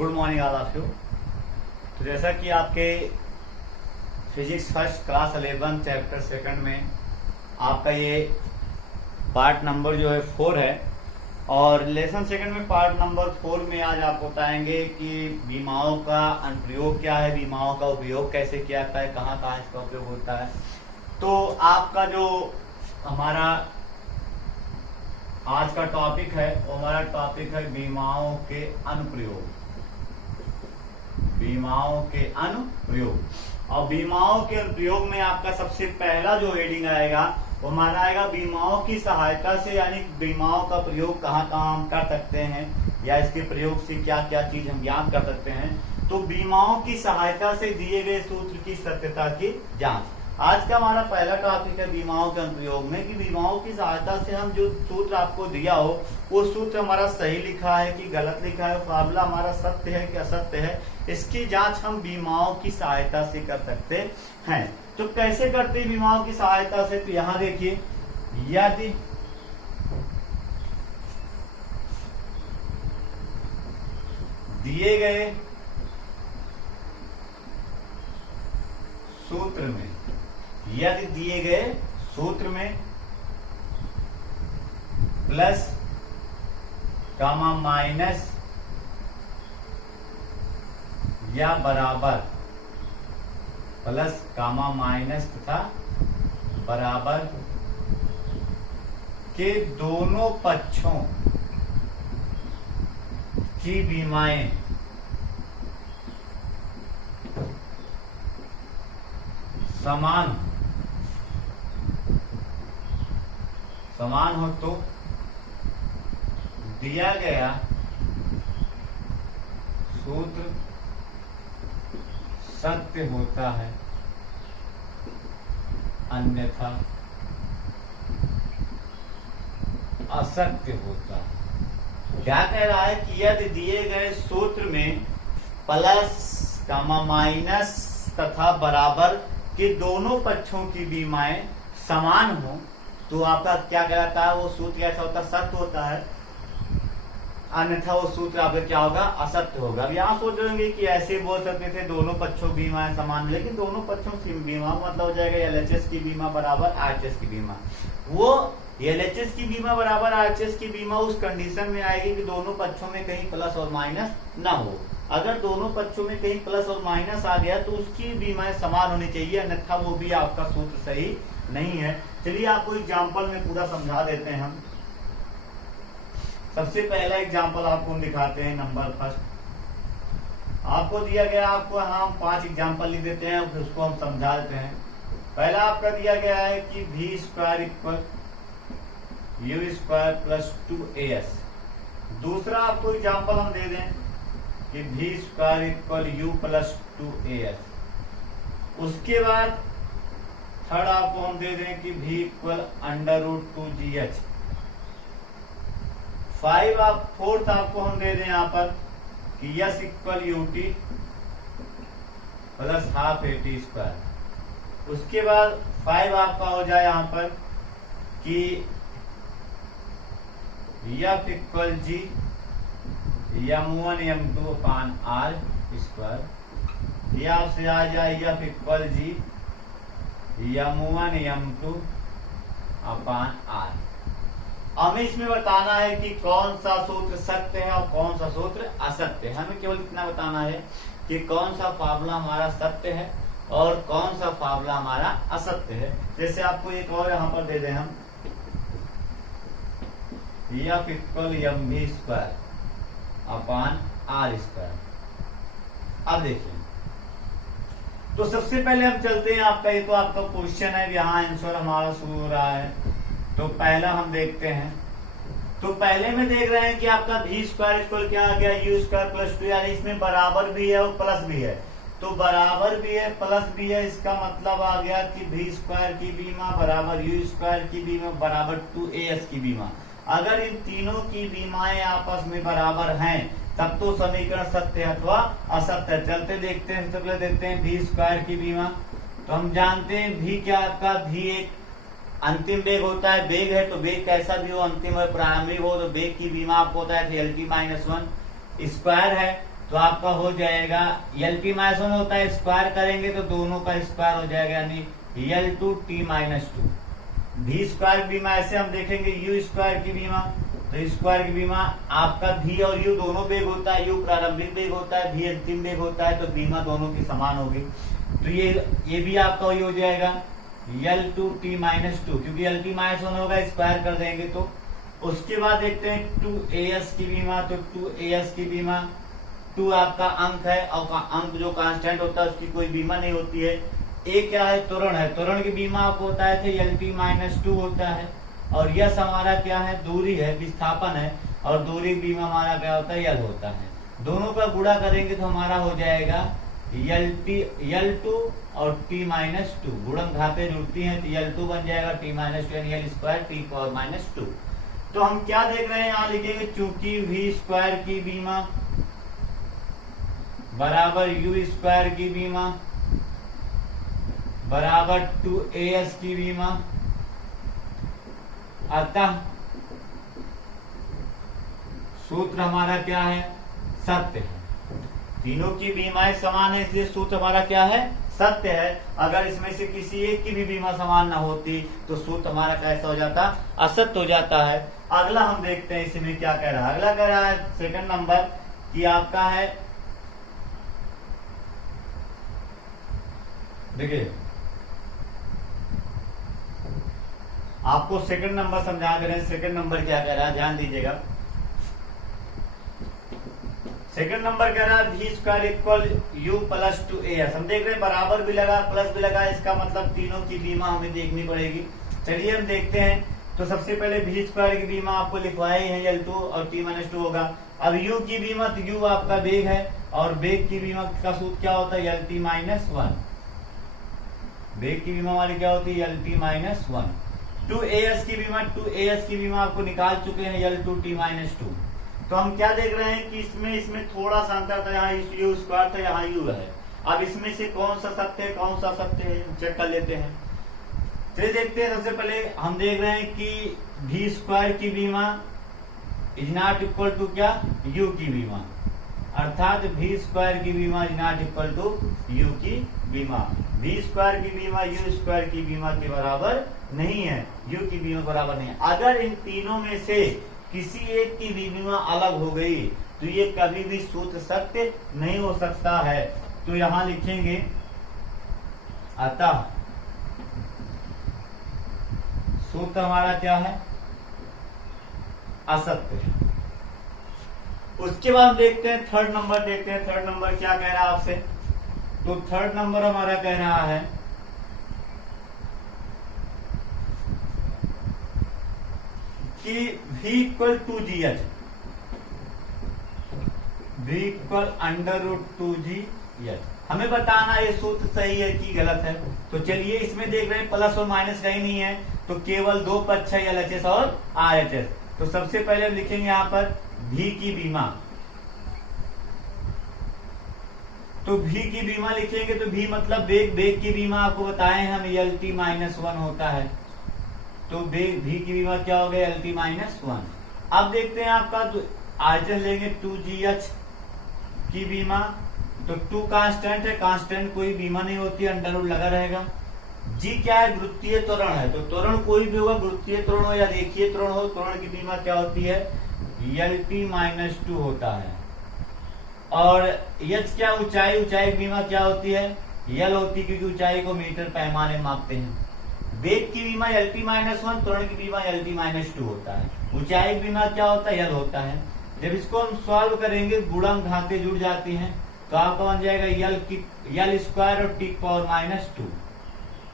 Good morning all of you. तो जैसा कि आपके physics first class 11 chapter second में आपका ये पार्ट नंबर जो है 4 है और लेसन सेकंड में पार्ट नंबर 4 में आज आपको बताएंगे कि बीमाओं का अनुप्रयोग क्या है, बीमाओं का उपयोग कैसे किया जाता है, कहाँ कहाँ इसका उपयोग होता है। तो आपका जो हमारा आज का टॉपिक है वो हमारा टॉपिक है बीमाओं के अनुप्रयोग। बीमाओं के अनुप्रयोग और बीमाओं के अनुप्रयोग में आपका सबसे पहला जो हेडिंग आएगा वो हमारा आएगा बीमाओं की सहायता से, यानी बीमाओं का प्रयोग कहाँ कहाँ हम कर सकते हैं या इसके प्रयोग से क्या क्या चीज हम ज्ञात कर सकते हैं। तो बीमाओं की सहायता से दिए गए सूत्र की सत्यता की जांच। आज का हमारा पहला टॉपिक है बीमाओं के अनुप्रयोग में कि बीमाओं की सहायता से हम जो सूत्र आपको दिया हो वो सूत्र हमारा सही लिखा है कि गलत लिखा है, फार्मूला हमारा सत्य है कि असत्य है, इसकी जांच हम बीमाओं की सहायता से कर सकते हैं। तो कैसे करते हैं बीमाओं की सहायता से? तो यहां देखिए, यदि दिए गए सूत्र में, यदि दिए गए सूत्र में प्लस कामा माइनस या बराबर, प्लस कामा माइनस तथा बराबर के दोनों पक्षों की बीमाएं समान हो तो दिया गया सूत्र सत्य होता है, अन्यथा असत्य होता है। क्या कह रहा है कि यदि दिए गए सूत्र में प्लस कामा माइनस तथा बराबर के दोनों पक्षों की बीमाएं समान हो तो आपका क्या कहलाता है? वो सूत्र कैसा होता है? सत्य होता है, अन्यथा वो सूत्र आपका क्या होगा? असत्य होगा। अब यहाँ सोच रहे कि ऐसे बोल सकते थे दोनों पक्षों की बीमाएं समान, लेकिन दोनों पक्षों की बीमा मतलब हो जाएगा एलएचएस की बीमा बराबर आरएचएस की बीमा। वो एलएचएस की बीमा बराबर आरएचएस की बीमा उस कंडीशन में आएगी कि दोनों पक्षों में कहीं प्लस और माइनस ना हो। अगर दोनों पक्षों में कहीं प्लस और माइनस आ गया तो उसकी बीमाएं समान होनी चाहिए, अन्यथा वो भी आपका सूत्र सही नहीं है। चलिए आपको एग्जाम्पल में पूरा समझा देते हैं हम। सबसे पहला एग्जाम्पल आपको हम दिखाते हैं। नंबर फर्स्ट आपको दिया गया, आपको हम 5 एग्जाम्पल लिख देते हैं, उसको हम समझा देते हैं। पहला आपका दिया गया है कि v square equal u square plus 2as। दूसरा आपको एग्जाम्पल हम दे दें कि v square equal u plus 2as। उसके बाद थर्ड आपको हम दे दें कि v equal under root 2gh। Fourth आपको हम दे दें यहाँ पर कि s equal ut plus half at square. उसके बाद 5 आपका हो जाए यहाँ पर कि f equal g m1 m2 अपान r स्क्वायर। ये आपसे आ जाए f equal g m1 m2 अपान r। हमें इसमें बताना है कि कौन सा सूत्र सत्य है और कौन सा सूत्र असत्य है। हमें केवल इतना बताना है कि कौन सा फार्मूला हमारा सत्य है और कौन सा फार्मूला हमारा असत्य है। जैसे आपको एक और यहाँ पर दे दें हम f equal mv square upon r square. अब देखिए, तो सबसे पहले हम चलते हैं, आपका ये तो आपका क्वेश्चन है, यहाँ आंसर हमारा शुरू हो रहा है। तो पहला हम देखते हैं। तो पहले में देख रहे हैं कि आपका v स्क्वायर इक्वल क्या आ गया? u स्क्वायर प्लस 2, यानी इसमें बराबर भी है और प्लस भी है। तो बराबर भी है प्लस भी है, इसका मतलब आ गया कि v स्क्वायर की बीमा बराबर u स्क्वायर की बीमा बराबर 2as की बीमा। अगर इन तीनों की बीमाएं आपस में बराबर हैं तब तो समीकरण सत्य अथवा असत्य है। चलते देखते हैं, सबसे पहले देखते हैं v स्क्वायर की बीमा। तो हम जानते हैं v क्या आपका? v एक अंतिम वेग होता है, वेग है तो वेग कैसा भी हो, अंतिम और प्रारंभिक हो तो वेग की बीमा आपको होता है lt -1 स्क्वायर है। तो आपका हो जाएगा LT माइनस 1 होता है, स्क्वायर करेंगे तो दोनों का स्क्वायर हो जाएगा, यानी L2T माइनस 2। भी स्क्वायर बीमा ऐसे हम देखेंगे U स्क्वायर की बीमा, तो स्क्वायर की बीमा आपका भी और U दोनों बेग होता है, U प्रारंभिक बेग होता है, भी अंतिम बेग होता है, तो बीमा दोनों की समान होगी। तो ये भी आपका वही हो जाएगा L2T माइनस 2, क्योंकि LT माइनस 1 होगा, स्क्वायर कर देंगे तो। उसके बाद देखते हैं 2AS की बीमा, तो 2AS की बीमा 2 आपका अंक है, और अंक जो कांस्टेंट होता है उसकी कोई बीमा नहीं होती है। ए क्या है, त्वरण है, त्वरण की बीमा आपको होता है LT माइनस 2 होता है। और यस हमारा क्या है, दूरी है, विस्थापन है, और दूरी की बीमा हमारा क्या होता है, यल होता है। दोनों का गुणा करेंगे तो हमारा हो जाएगा L2 और T माइनस 2, गुणन घाते जुड़ती हैं तो L2 बन जाएगा T माइनस 2 यानी L square T power minus 2। तो हम क्या देख रहे हैं, यहाँ लिखेंगे चूंकि V स्क्वायर की बीमा बराबर U स्क्वायर की बीमा बराबर 2AS की बीमा, अतः सूत्र हमारा क्या है, सत्य है। तीनों की बीमाएं समान है, इसलिए सूत्र हमारा क्या है, सत्य है। अगर इसमें से किसी एक की भी बीमा समान ना होती तो सूत्र हमारा कैसा हो जाता, असत्य हो जाता है। अगला हम देखते हैं इसमें क्या कह रहा है। अगला कह रहा है सेकंड नंबर कि आपका है, देखिए आपको सेकंड नंबर समझा दे रहे हैं। सेकंड नंबर क्या कह रहा है, ध्यान दीजिएगा। सेकंड नंबर कह रहा है V square equal U plus 2AS। हम देख रहे हैं बराबर भी लगा, प्लस भी लगा, इसका मतलब तीनों की बीमा हमें देखनी पड़ेगी। चलिए हम देखते हैं। तो सबसे पहले V स्क्वायर की बीमा आपको लिखवाई है L2 और T माइनस 2 होगा। अब U की बीमा, तो U आपका बेग है, और बेग की बीमा का सूत्र क्या होता है, LT माइनस 1। बेग की बीमा वाली क्या होती है, LT माइनस 1। 2AS की बीमा, 2AS की बीमा आपको निकाल चुके हैं L2T माइनस 2। तो हम क्या देख रहे हैं कि इसमें थोड़ा सा अंतर था, यहाँ U स्क्वायर था, यहाँ U है। अब इसमें से कौन सा सत्य है, कौन सा सत्य है, चेक कर लेते हैं। तो देखते हैं, सबसे पहले हम देख रहे हैं कि V स्क्वायर की बीमा इज नॉट इक्वल टू क्या, U की बीमा, अर्थात V स्क्वायर की बीमा is not equal to U की बीमा। V स्क्वायर की बीमा U स्क्वायर की बीमा के बराबर नहीं है, U की बीमा बराबर नहीं है। अगर इन तीनों में से किसी एक की बीमा अलग हो गई तो ये कभी भी सूत्र सत्य नहीं हो सकता है। तो यहां लिखेंगे अतः सूत्र हमारा क्या है, असत्य। उसके बाद देखते हैं थर्ड नंबर, देखते हैं थर्ड नंबर क्या कह रहा है आपसे। तो थर्ड नंबर हमारा कह रहा है कि V equal to GH, V equal √2GH। हमें बताना ये सूत्र सही है कि गलत है। तो चलिए इसमें देख रहे हैं प्लस और माइनस कहीं नहीं है, तो केवल दो पद है, LHS और RHS। तो सबसे पहले हम लिखेंगे यहाँ पर V की बीमा। तो V की बीमा लिखेंगे तो V मतलब बेग, बेग की बीमा आपको बताए हम LT माइनस 1 होता है। तो V की बीमा क्या हो गया, LT माइनस 1। अब देखते हैं आपका, तो RHS लेंगे 2GH की बीमा। तो 2 कांस्टेंट है, कांस्टेंट कोई बीमा नहीं होती, अंडर रूट लगा रहेगा। G क्या है, गुरुत्वीय त्वरण है। तो त्वरण कोई भी होगा, गुरुत्वीय त्वरण हो या रेखीय त्वरण हो, त्वरण की बीमा क्या होती है, LT माइनस 2 होता है। और H क्या, ऊंचाई, ऊंचाई की बीमा क्या होती है, L होती है, क्योंकि ऊंचाई को मीटर पैमाने में मापते हैं। वेग की बीमा LT माइनस 1, त्वरण की बीमा LT माइनस 2 होता है। ऊंचाई की बीमा क्या होता है, L होता है। जब इसको हम सॉल्व करेंगे, गुणन घाते जुड़ जाती हैं, तो आपका बन जाएगा L स्क्वायर और T power minus 2।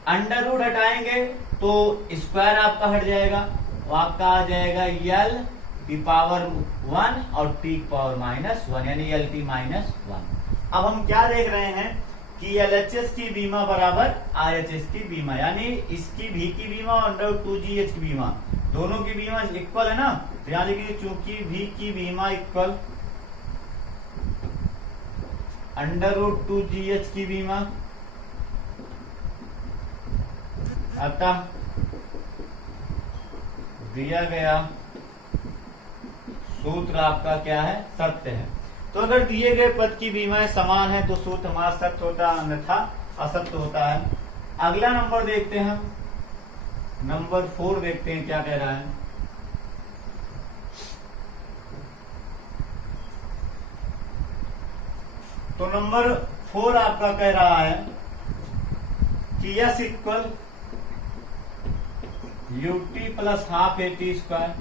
Under root हटाएंगे तो स्क्वायर आपका हट जाएगा, तो आपका आ जाएगा L की पावर 1 और T पावर माइनस 1, यानी LT माइनस 1। अब हम क्या देख रहे हैं कि LHS की बीमा बराबर RHS की बीमा, यानी इसकी V की बीमा और √2GH की बीमा, दोनों की बीमा इक्वल है ना। तो यहाँ लिखिए चूंकि V की बीमा इक्वल √2GH की बीमा, अतः दिया गया सूत्र आपका क्या है, सत्य है। तो अगर दिए गए पद की बीमाएं समान है तो सूत्र हमारा सत्य होता है, अन्यथा असत्य होता है। अगला नंबर देखते हैं, नंबर 4 देखते हैं क्या कह रहा है। तो नंबर 4 आपका कह रहा है कि yes equal UT plus half eighty square.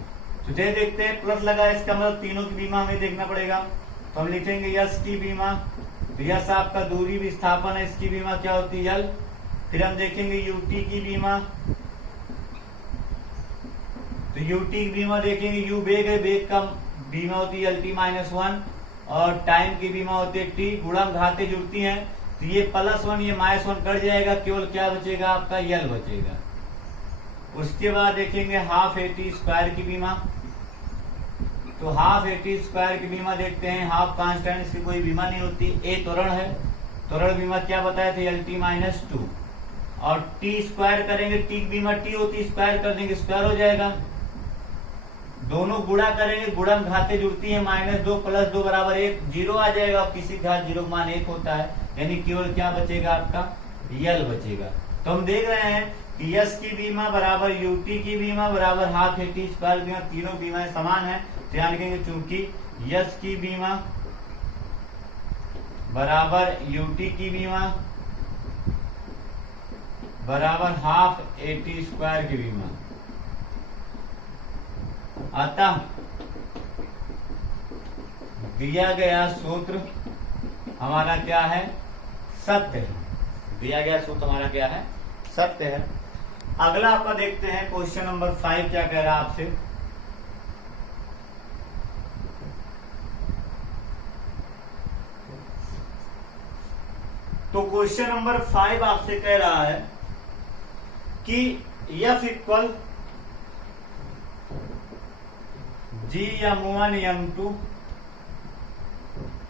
तो देखते हैं प्लस लगा, इसका मतलब तीनों की बीमा हमें देखना पड़ेगा। तो हम लिखेंगे यस की बीमा, तो यस आपका दूरी विस्थापन है, इसकी बीमा क्या होती है यल। फिर हम देखेंगे यूटी की बीमा, तो यूटी की बीमा देखेंगे, यू वेग है, वेग का बीमा होती है टी -1 और टाइम की बीमा होती है टी। गुणा घाते जुड़ती हैं, तो ये +1 ये -1 कट जाएगा, केवल क्या बचेगा आपका यल बचेगा। उसके बाद देखेंगे हाफ एटी स्क्वायर की बीमा, तो हाफ एटी स्क्वायर की बीमा देखते हैं, हाफ कांस्टेंट, इसकी कोई बीमा नहीं होती। ए त्वरण है, त्वरण बीमा क्या बताए थे lt -2 और टी स्क्वायर करेंगे, टी की बीमा टी होती, स्क्वायर कर देंगे स्क्वायर हो जाएगा। दोनों गुणा करेंगे, गुणन घाते जुड़ती है, -2 + 2 = 1, 0 आ जाएगा, किसी घात 0 का मान 1 होता है, यानी केवल क्या बचेगा आपका यल बचेगा। तो हम देख रहे हैं कि यस की बीमा बराबर यूटी की बीमा बराबर हाफ एटी स्क्वायर बीमा, तीनों बीमाएं समान है। ध्यान रखेंगे चूंकि यस की बीमा बराबर यूटी की बीमा बराबर हाफ एटी स्क्वायर की बीमा, अतः दिया गया सूत्र हमारा क्या है सत्य है। दिया गया सूत्र हमारा क्या है सत्य है। अगला आपका देखते हैं क्वेश्चन नंबर 5 क्या कह रहा है आपसे। तो क्वेश्चन नंबर 5 आपसे कह रहा है कि F इक्वल G(m1)(m2)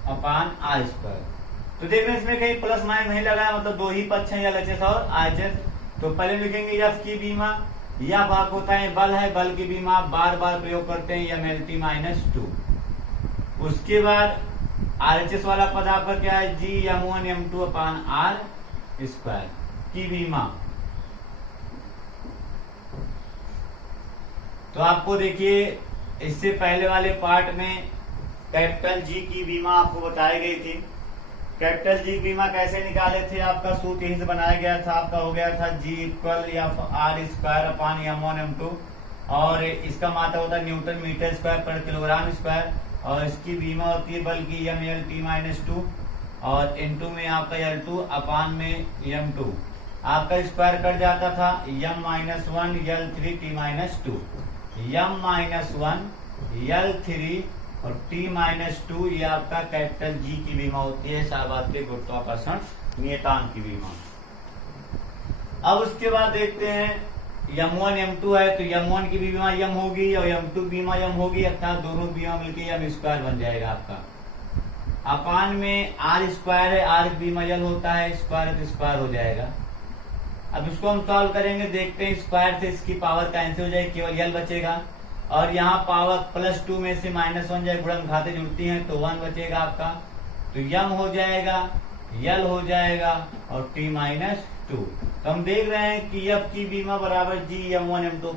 अपान r²। तो देख रहे हैं इसमें कहीं प्लस माइनस नहीं लगा है, मतलब दो ही पक्ष हैं, LHS और RHS। तो पहले लिखेंगे F की बीमा, या भाग होता है बल है, बल की बीमा आप बार बार प्रयोग करते हैं mlt -2। उसके बाद RHS वाला पद आपका क्या है G(m1)(m2) अपान r² की बीमा। तो आपको देखिए इससे पहले वाले पार्ट में कैपिटल जी की बीमा आपको बताई गई थी। कैपिटल जी की बीमा कैसे निकाले थे, आपका सूत्र यहीं से बनाया गया था, आपका हो गया था G इक्वल r² अपान m1m2 और इसका मात्रा होता है न्यूटन मीटर स्क्वायर पर किलोग्राम स्क्वायर और इसकी बीमा होती है बल की mlt -2 और इनटू में आपका L2 अपान में m2। आपका स्क्वायर कट जाता था m-1 L3 t -2, m-1 L3 और t-2 ये आपका कैपिटल जी की बीमा होती है, शाहबाद के गुरुत्वाकर्षण नियतांक की बीमा। अब उसके बाद देखते हैं m1 m2 है, तो m1 की बीमा m होगी और m2 की बीमा m होगी, अर्थात दोनों बीमा मिलकर m² बन जाएगा आपका। अपान में r² है, r की बीमा l होता है, स्क्वायर तो स्क्वायर हो जाएगा। अब इसको हम सॉल्व करेंगे, देखते हैं स्क्वायर से इसकी पावर कैंसिल हो जाएगी, केवल l बचेगा और यहाँ पावर +2 में से -1 जाए, गुणन घाते जुड़ती हैं तो 1 बचेगा आपका। तो m हो जाएगा, l हो जाएगा और t -2। तो हम देख रहे हैं कि f की बीमा बराबर G(m1)(m2)